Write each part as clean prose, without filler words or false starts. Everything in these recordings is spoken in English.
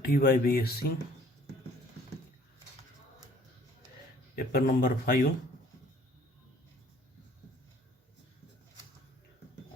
1.T.Y.B.Sc, paper number 5,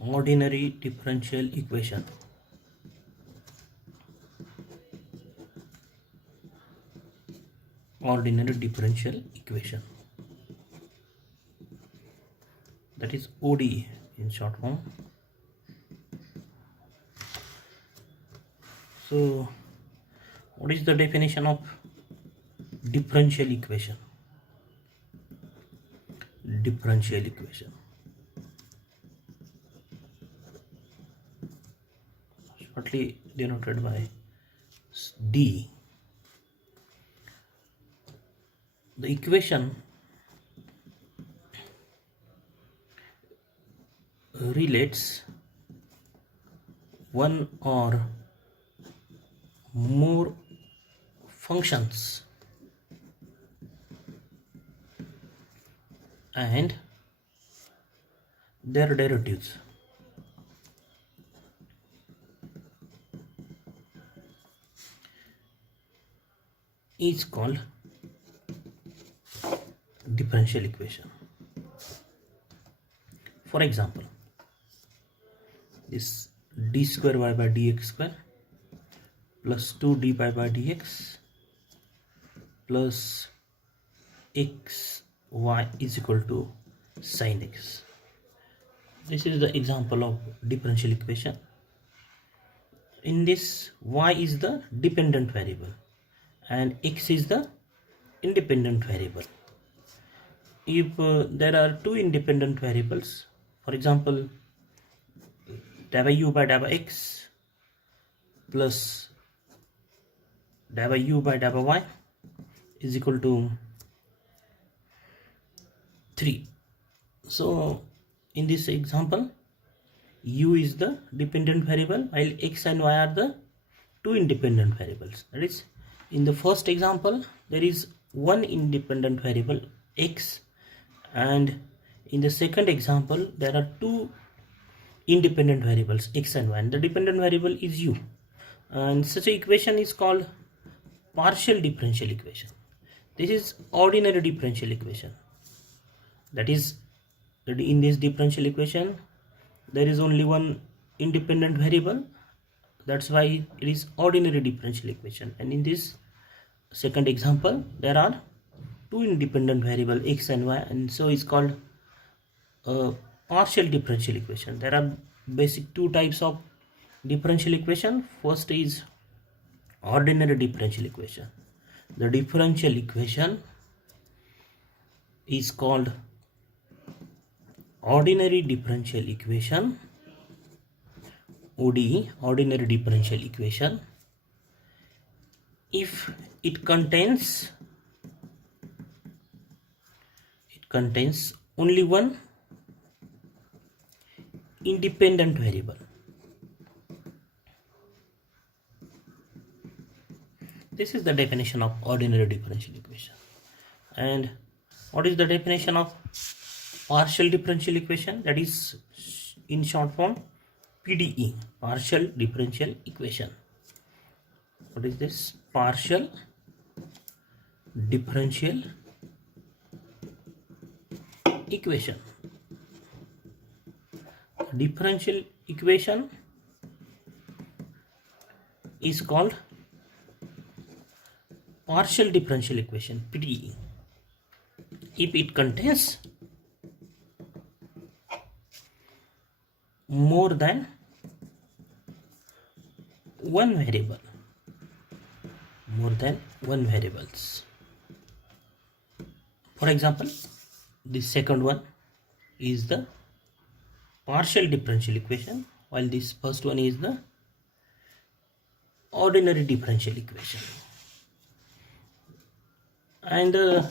ordinary differential equation. Ordinary differential equation, that is ODE in short form. So what is the definition of differential equation? Differential equation, shortly denoted by D. The equation relates one or more functions and their derivatives. Is called differential equation. For example, this d square y by dx square plus 2 dy by dx plus x y is equal to sin x. This is the example of differential equation. In this, y is the dependent variable and x is the independent variable. If there are two independent variables, for example, dy by u by dy by x plus dy by u by dy by y is equal to 3. So in this example, u is the dependent variable while x and y are the two independent variables. That is, in the first example there is one independent variable x, and in the second example there are two independent variables x and y, and the dependent variable is u. And such an equation is called partial differential equation. This is ordinary differential equation. That is, in this differential equation there is only one independent variable, that's why it is ordinary differential equation. And in this second example there are two independent variable x and y, and so it's called partial differential equation. There are basic two types of differential equation. First is ordinary differential equation. The differential equation is called ordinary differential equation, ODE, ordinary differential equation, if it contains only one independent variable. This is the definition of ordinary differential equation. And what is the definition of partial differential equation? That is in short form PDE, partial differential equation. What is this? Partial differential equation. Differential equation is called partial differential equation, PDE, if it contains more than one variable, more than one variables. For example, the second one is the partial differential equation, while this first one is the ordinary differential equation. And the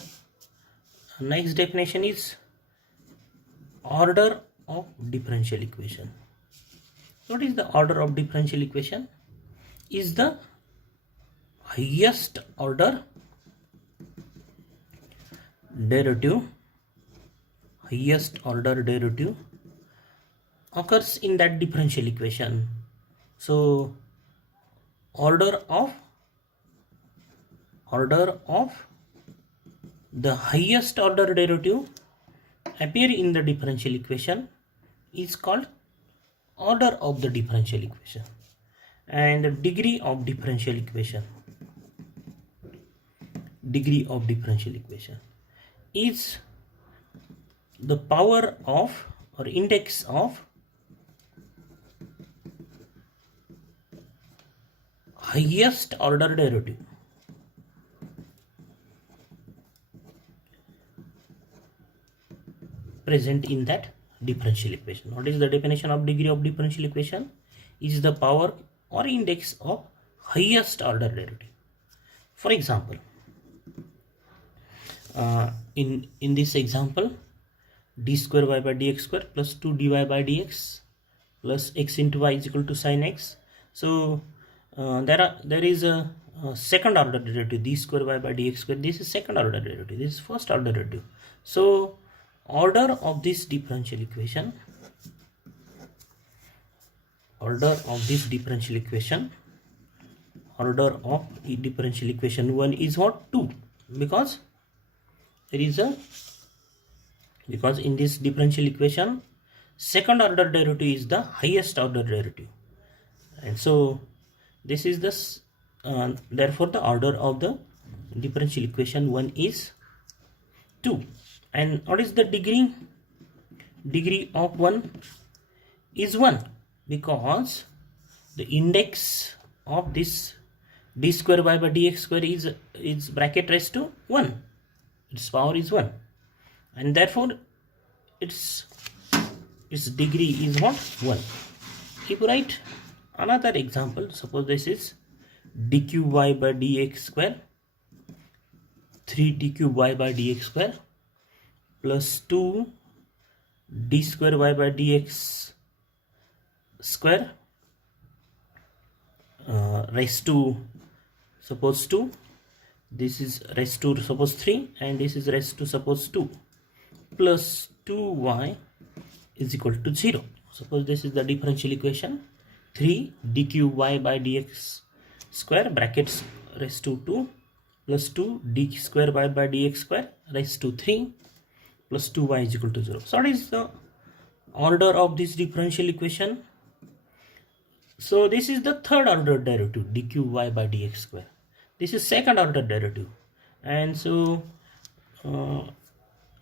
next definition is order of differential equation. What is the order of differential equation? Is the highest order derivative, highest order derivative occurs in that differential equation. So order of order of the highest order derivative appear in the differential equation is called order of the differential equation, and the degree of differential equation is the power of or index of highest order derivative present in that differential equation. What is the definition of degree of differential equation? Is the power or index of highest order derivative. For example, in this example, d square y by dx square plus 2 dy by dx plus x into y is equal to sin x. So there is a second order derivative, d square y by dx square. This is second order derivative, this is first order derivative. So order of this differential equation, order of differential equation 1 is what? 2, because in this differential equation second order derivative is the highest order derivative, and so this is this therefore the order of the differential equation 1 is 2. And what is the degree? Degree of 1 is 1, because the index of this d square y by dx square is bracket raised to 1, its power is 1, and therefore its degree is what? 1. If you write another example, suppose this is d cube y by dx square 3d cube y by dx square plus 2 d square y by dx square raised to suppose 2, this is raised to suppose 3, and this is raised to suppose 2, plus 2y is equal to 0. Suppose this is the differential equation, 3 d cube y by dx square brackets raised to 2 plus 2 d square y by dx square raised to 3 plus 2y is equal to 0. So what is the order of this differential equation? So this is the third order derivative, d cube y by dx square. This is second order derivative, and so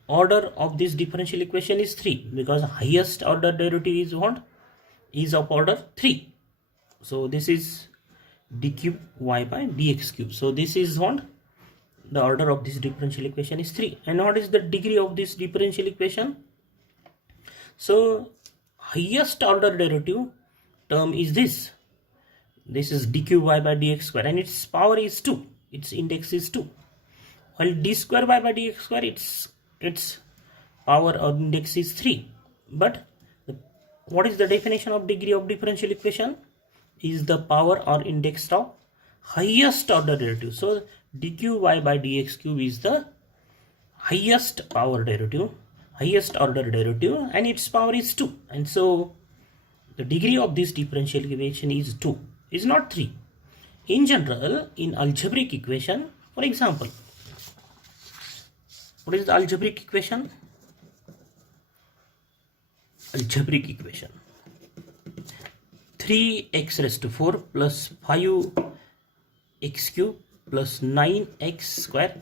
order of this differential equation is 3, because highest order derivative is what? Is of order 3. So this is d cube y by dx cube. So this is what? The order of this differential equation is 3. And what is the degree of this differential equation? So highest order derivative term is this. This is d cube y by dx square, and its power is 2. Its index is 2. While d square y by dx square, its power or index is 3. But what is the definition of degree of differential equation? Is the power or index of highest order derivative. So d cube y by dx cube is the highest power derivative, highest order derivative, and its power is 2. And so the degree of this differential equation is 2, is not 3. In general, in algebraic equation, for example, what is the algebraic equation? Algebraic equation 3x raised to 4 plus 5x cube plus 9x square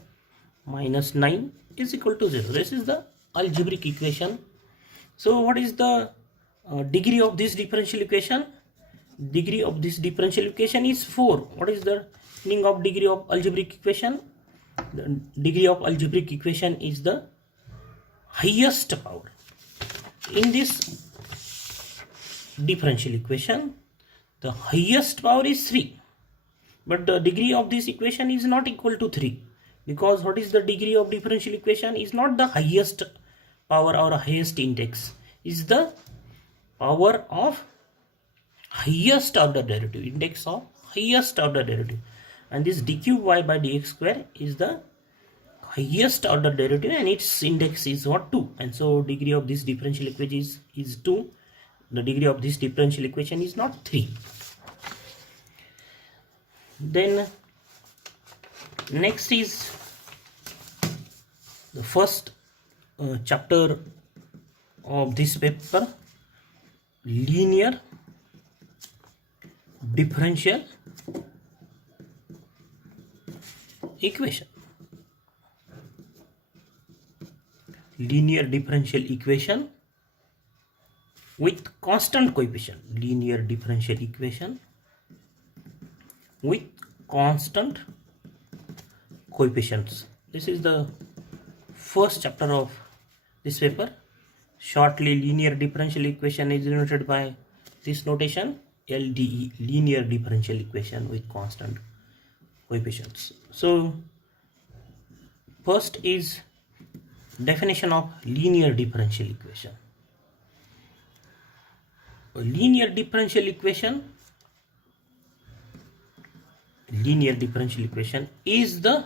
minus 9 is equal to 0. This is the algebraic equation. So what is the degree of this differential equation? Degree of this differential equation is 4. What is the meaning of degree of algebraic equation? The degree of algebraic equation is the highest power. In this differential equation, the highest power is 3, but the degree of this equation is not equal to 3, because what is the degree of differential equation is not the highest power or highest index, is the power of highest order derivative, index of highest order derivative, and this d cube y by dx square is the highest order derivative, and its index is what? 2. And so degree of this differential equation is 2. The degree of this differential equation is not 3. Then Next is the first chapter of this paper, linear differential equation. Linear differential equation with constant coefficient. Linear differential equation with constant coefficients. This is the first chapter of this paper. Shortly, linear differential equation is denoted by this notation, LDE, linear differential equation with constant coefficients. So first is definition of linear differential equation. A linear differential equation is the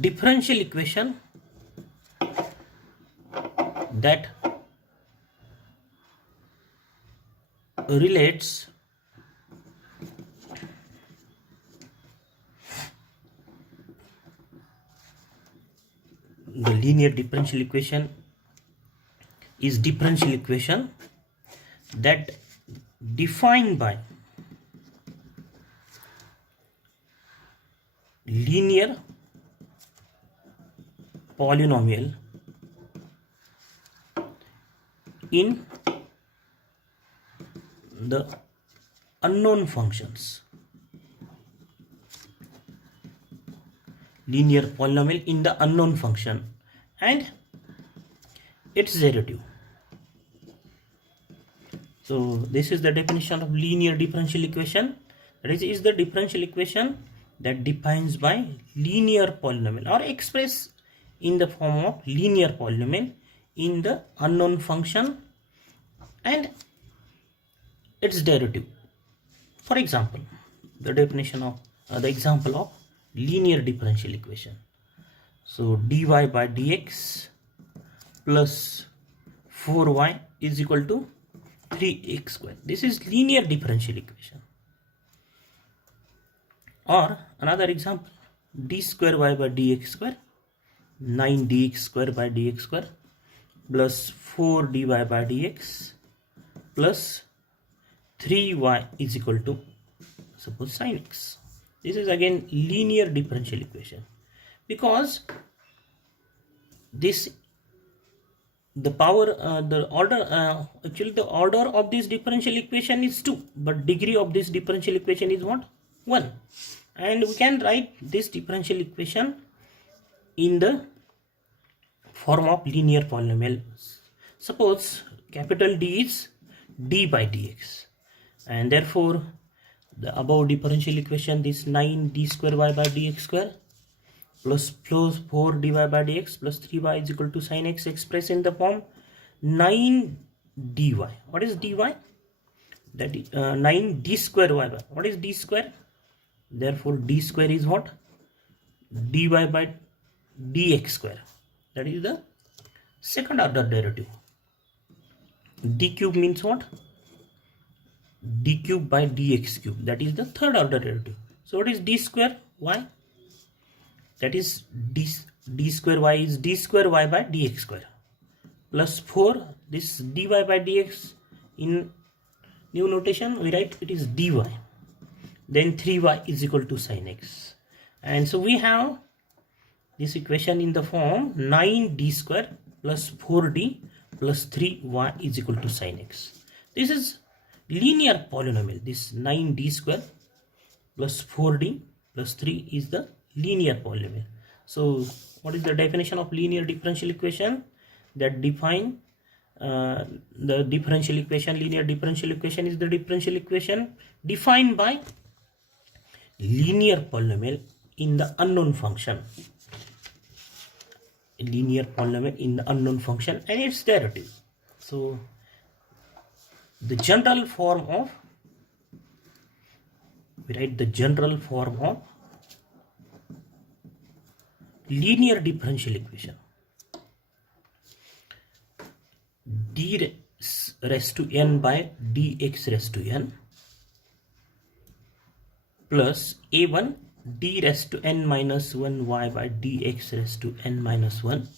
differential equation that relates the linear differential equation is differential equation that defined by linear polynomial in the unknown functions. Linear polynomial in the unknown function and its derivative. So this is the definition of linear differential equation. That is the differential equation that defines by linear polynomial or expressed in the form of linear polynomial in the unknown function and its derivative. For example, the definition of the example of linear differential equation. So dy by dx plus 4y is equal to 3x square. This is linear differential equation. Or another example, d square y by dx square, 9 dx square by dx square plus 4 dy by dx plus 3y is equal to suppose sin x. This is again linear differential equation because this the order of this differential equation is 2, but degree of this differential equation is what? 1. And we can write this differential equation in the form of linear polynomial. Suppose capital D is d by dx, and therefore the above differential equation, this 9 d square y by dx square plus 4 dy by dx plus 3y is equal to sin x, expressed in the form 9 dy. What is dy? That is 9 d square y by. What is d square? Therefore d square is what? dy by dx square. That is the second order derivative. D cube means what? D cube by dx cube. That is the third order derivative. So what is d square y? That is d square y is d square y by dx square plus 4, this dy by dx in new notation we write it is dy, then 3y is equal to sin x. And so we have this equation in the form 9d square plus 4d plus 3y is equal to sin x. This is linear polynomial. This 9d square plus 4d plus 3 is the linear polynomial. So what is the definition of linear differential equation? That define the differential equation. Linear differential equation is the differential equation defined by linear polynomial in the unknown function. Linear polynomial in the unknown function and its derivative. So the general form of, we write the general form of linear differential equation. D raised to n by dx raised to n plus a1 d raised to n minus 1 y by dx raised to n minus 1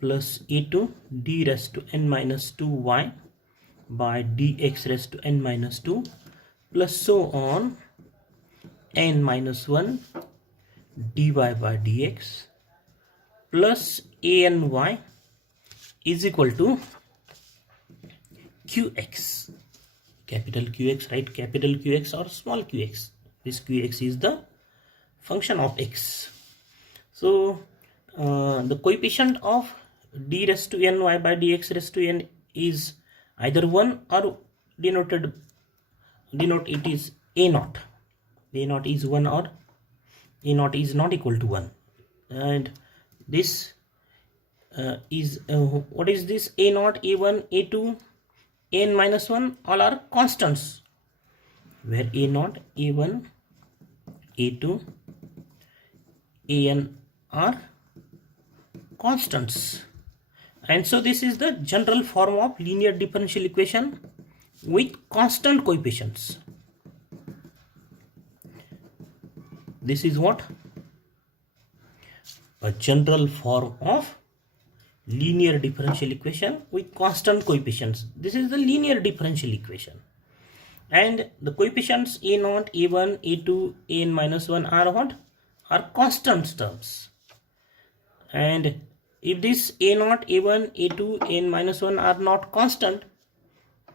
plus a2 d raised to n minus 2 y by dx raised to n minus 2 plus so on n minus 1 dy by dx plus any is equal to qx, capital Qx, right? Capital Qx or small qx. This qx is the function of x. So the coefficient of d raised to ny by dx raised to n is either 1 or denote it is a0. a0 is 1 or a0 is not equal to 1, and this is what is this? a0, a1, a2, n minus 1 all are constants, where a0, a1, a2, an are constants. And so this is the general form of linear differential equation with constant coefficients. This is what? A general form of linear differential equation with constant coefficients. This is the linear differential equation. And the coefficients a0, a1, a2, an minus 1 are what? Are constant terms. And if this a0, a1, a2, n minus 1 are not constant,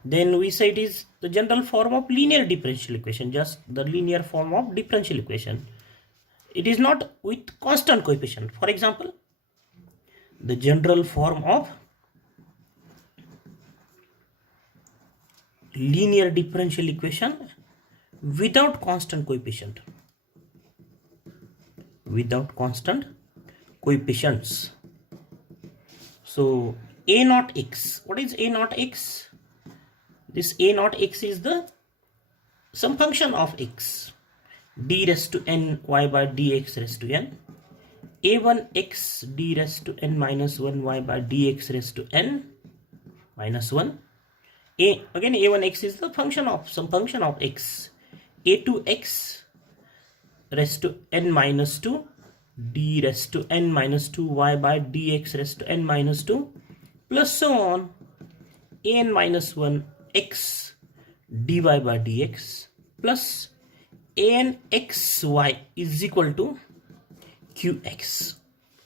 then we say it is the general form of linear differential equation, just the linear form of differential equation. It is not with constant coefficient. For example, the general form of linear differential equation without constant coefficient, without constant coefficients. So a0x, what is a0x? This a0x is the some function of x, d raised to n y by dx raised to n, a1x d raised to n minus 1 y by dx raised to n minus 1. Again a1x is the function of some function of x, a2x raised to n minus 2 d raised to n minus 2 y by dx raised to n minus 2 plus so on n minus 1 x dy by dx plus an xy is equal to qx.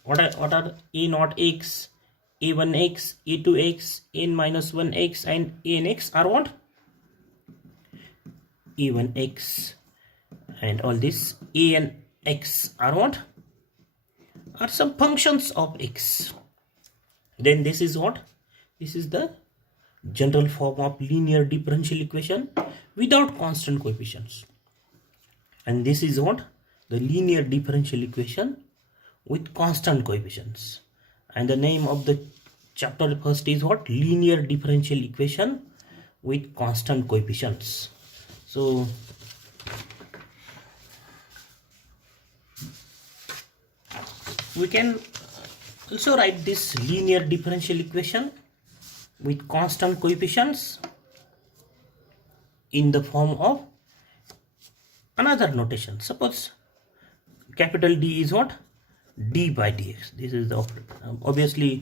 What are a0x, a1x, a2x, n minus 1x and anx are what? a1x, and all this anx are what? Are some functions of x. Then this is what? This is the general form of linear differential equation without constant coefficients. And this is what? The linear differential equation with constant coefficients. And the name of the chapter first is what? Linear differential equation with constant coefficients. So we can also write this linear differential equation with constant coefficients in the form of another notation. Suppose capital D is what? D by dx. This is the obviously